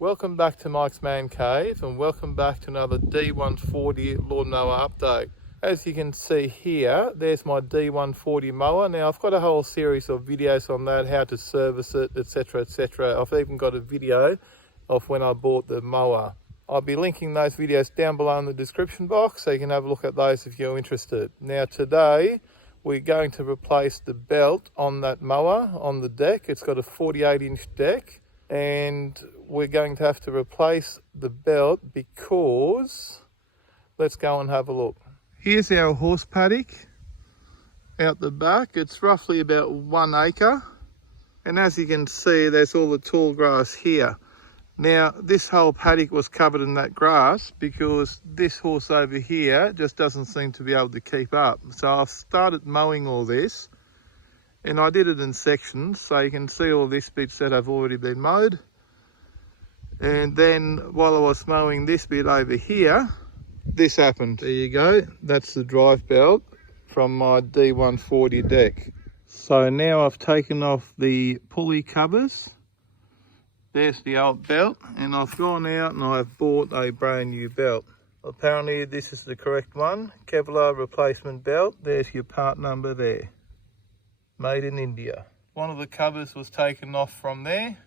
Welcome back to Mike's Man Cave and welcome back to another D140 lawnmower update. As you can see here, there's my D140 mower. Now I've got a whole series of videos on that, how to service it, etc, etc. I've even got a video of when I bought the mower. I'll be linking those videos down below in the description box so you can have a look at those if you're interested. Now today we're going to replace the belt on that mower on the deck. It's got a 48-inch deck. And we're going to have to replace the belt because, let's go and have a look. Here's our horse paddock out the back. It's roughly about 1 acre. And as you can see, there's all the tall grass here. Now, this whole paddock was covered in that grass because this horse over here just doesn't seem to be able to keep up. So I've started mowing all this. And I did it in sections, so you can see all this bits that have already been mowed. And then while I was mowing this bit over here, this happened. There you go, that's the drive belt from my D140 deck. So now I've taken off the pulley covers. There's the old belt, and I've gone out and I've bought a brand new belt. Apparently this is the correct one, Kevlar replacement belt. There's your part number there. Made in India. One of the covers was taken off from there.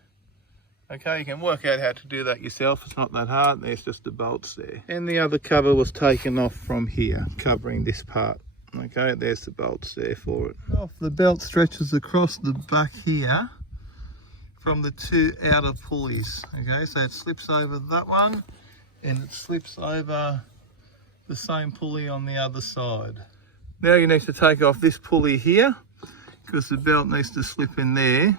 Okay, you can work out how to do that yourself. It's not that hard. There's just the bolts there. And the other cover was taken off from here, covering this part. Okay, there's the bolts there for it. The belt stretches across the back here from the two outer pulleys. Okay, so it slips over that one and it slips over the same pulley on the other side. Now you need to take off this pulley here, because the belt needs to slip in there,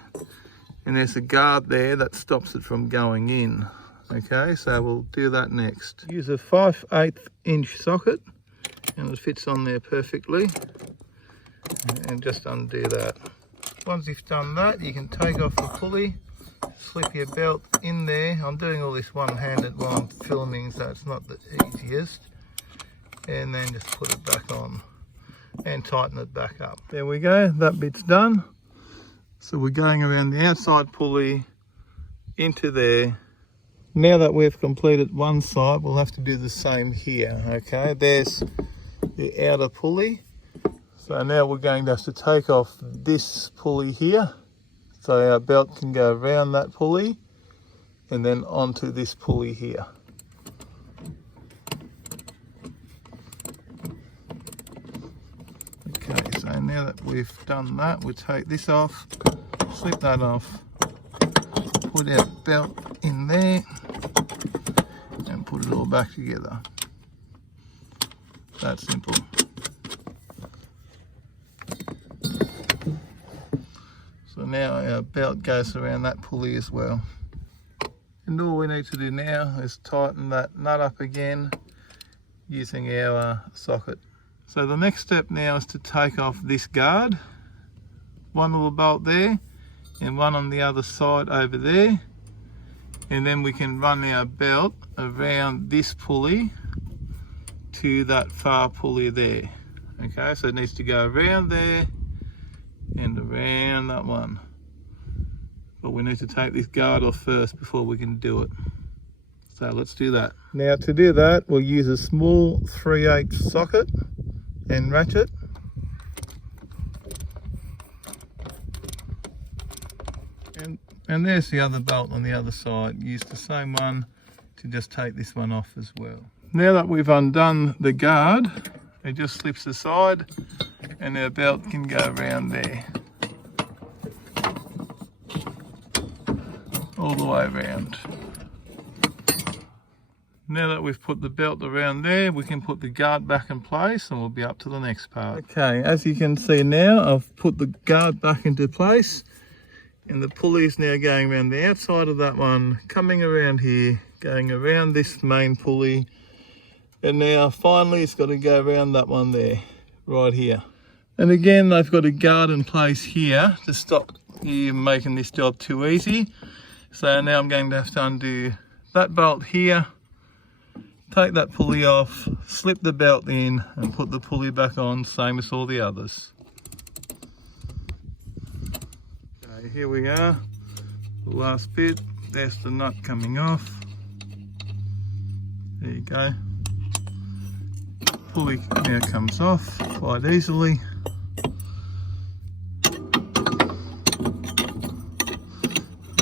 and there's a guard there that stops it from going in. Okay, so we'll do that next. Use a 5/8 inch socket and it fits on there perfectly, and just undo that. Once you've done that, you can take off the pulley, slip your belt in there. I'm doing all this one-handed while I'm filming, so it's not the easiest, and then just put it back on and tighten it back up. There we go, that bit's done. So we're going around the outside pulley into there. Now that we've completed one side, we'll have to do the same here. Okay, there's the outer pulley. So now we're going to have to take off this pulley here, so our belt can go around that pulley and then onto this pulley here. So now that we've done that, we'll take this off, slip that off, put our belt in there and put it all back together. That simple. So now our belt goes around that pulley as well. And all we need to do now is tighten that nut up again using our socket. So the next step now is to take off this guard, one little bolt there and one on the other side over there, and then we can run our belt around this pulley to that far pulley there. Okay, so it needs to go around there and around that one, but we need to take this guard off first before we can do it. So let's do that. Now to do that, we'll use a small 3/8 socket and ratchet. And there's the other bolt on the other side. Use the same one to just take this one off as well. Now that we've undone the guard, it just slips aside and our belt can go around there. All the way around. Now that we've put the belt around there, we can put the guard back in place and we'll be up to the next part. Okay, as you can see now, I've put the guard back into place and the pulley's now going around the outside of that one, coming around here, going around this main pulley, and now finally it's got to go around that one there, right here. And again, they've got a guard in place here to stop you making this job too easy. So now I'm going to have to undo that bolt here, take that pulley off, slip the belt in and put the pulley back on, same as all the others. Okay, here we are, the last bit, there's the nut coming off. There you go. Pulley now comes off quite easily.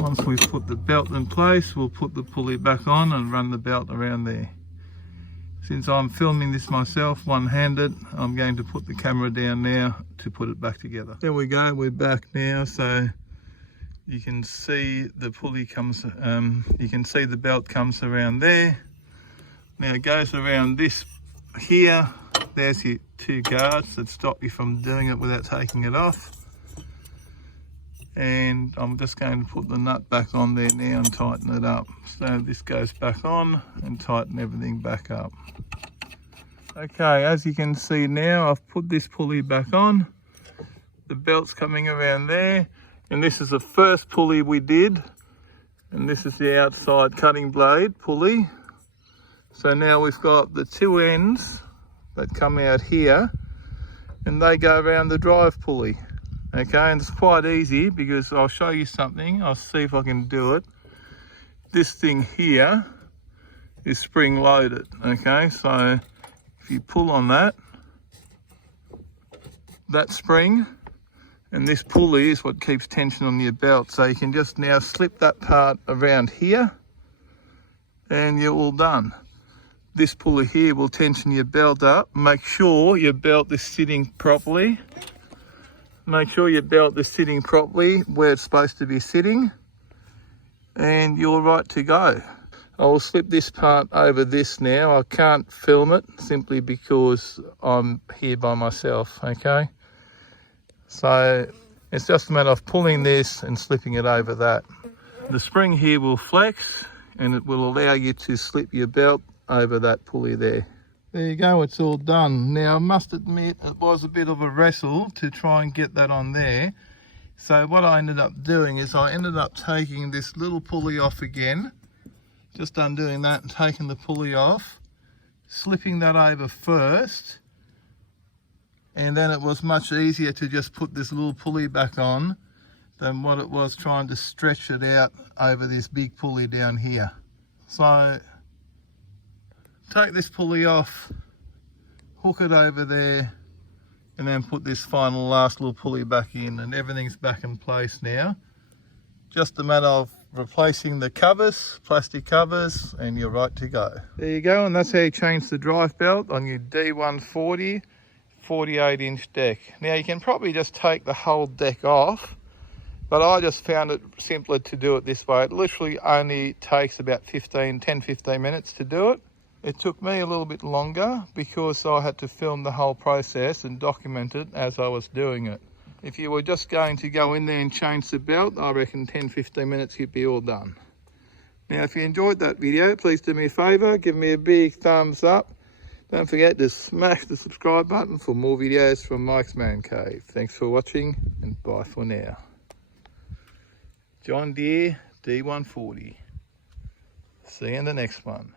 Once we've put the belt in place, we'll put the pulley back on and run the belt around there. Since I'm filming this myself one-handed, I'm going to put the camera down now to put it back together. There we go, we're back now, so you can see the pulley comes, you can see the belt comes around there. Now it goes around this here. There's your two guards that stop you from doing it without taking it off. And I'm just going to put the nut back on there now and tighten it up. So this goes back on and tighten everything back up. Okay, as you can see now, I've put this pulley back on. The belt's coming around there. And this is the first pulley we did. And this is the outside cutting blade pulley. So now we've got the two ends that come out here and they go around the drive pulley. Okay, and it's quite easy because I'll show you something. I'll see if I can do it. This thing here is spring loaded. Okay, so if you pull on that spring, and this pulley is what keeps tension on your belt. So you can just now slip that part around here and you're all done. This pulley here will tension your belt up. Make sure your belt is sitting properly. Make sure your belt is sitting properly where it's supposed to be sitting, and you're right to go. I will slip this part over this now. I can't film it simply because I'm here by myself, okay? So it's just a matter of pulling this and slipping it over that. The spring here will flex and it will allow you to slip your belt over that pulley there. There you go, it's all done. Now I must admit it was a bit of a wrestle to try and get that on there. So what I ended up doing is I ended up taking this little pulley off again, just undoing that and taking the pulley off, slipping that over first, and then it was much easier to just put this little pulley back on than what it was trying to stretch it out over this big pulley down here. So take this pulley off, hook it over there, and then put this final last little pulley back in, and everything's back in place now. Just a matter of replacing the covers, plastic covers, and you're right to go. There you go, and that's how you change the drive belt on your D140 48-inch deck. Now you can probably just take the whole deck off, but I just found it simpler to do it this way. It literally only takes about 10-15 minutes to do it. It took me a little bit longer because I had to film the whole process and document it as I was doing it. If you were just going to go in there and change the belt, I reckon 10-15 minutes you'd be all done. Now if you enjoyed that video, please do me a favour, give me a big thumbs up. Don't forget to smash the subscribe button for more videos from Mike's Man Cave. Thanks for watching and bye for now. John Deere D140. See you in the next one.